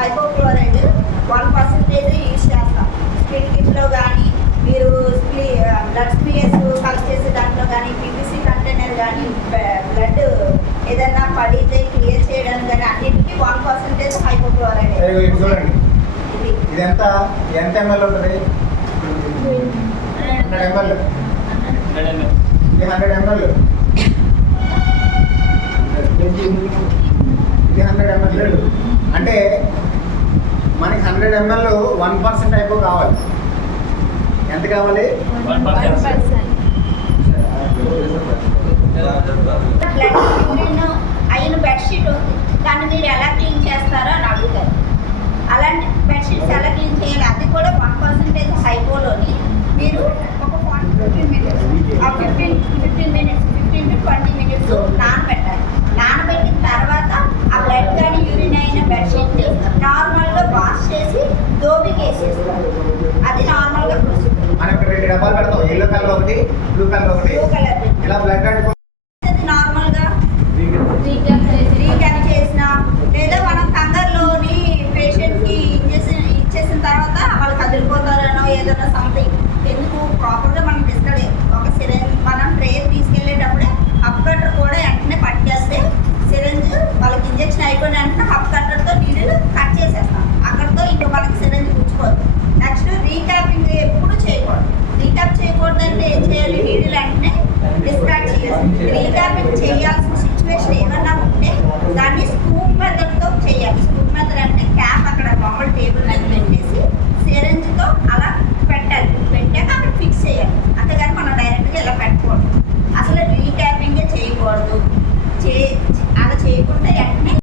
Hypochlorite 1% use చేస్తాం. Skin కిట్లో కానీ మీరు బ్లడ్ స్ప్లియర్స్ కలెక్ట్ చేసే దాంట్లో కానీ పీపీసీ కంటైనర్ కానీ బ్లడ్ ఏదైనా పడితే క్లియర్ చేయడం కానీ అన్నిటికీ 1% హైపోక్లోరైడ్. చూడండి ఇది ఎంత ఎంఎల్ ఉంటుంది? 100 ml. ఇది 100 ml. ఇది 100 ml. అంటే మనకి 100 ml 1% అయిపో కావాలి. ఎంత కావాలి? 1%. బ్లడ్ యూరిన్ అయిన బెడ్షీట్ ఉంది, దాన్ని మీరు ఎలా క్లీన్ చేస్తారో అని అడుగుతారు. అలాంటి బెడ్షీట్స్ ఎలా క్లీన్ చేయాలి, అది కూడా 1% హైపోలోని మీరు ఒక 15 minutes 15 to 20 minutes నానబెట్టాలి. నానబెట్టిన తర్వాత ఆ బ్లడ్ కానీ యూరిన్ అయిన బెడ్షీట్ని నార్మల్గా వాష్ చేసి దోబికి వేసేస్తారు. అది నార్మల్గా ప్రొసీజర్. మనం 2 డబ్బాలు పెడతాం, ఎల్లో కలర్ ఒకటి, బ్లూ కలర్ ఒకటి. బ్లూ కలర్ ఇలా బ్లడ్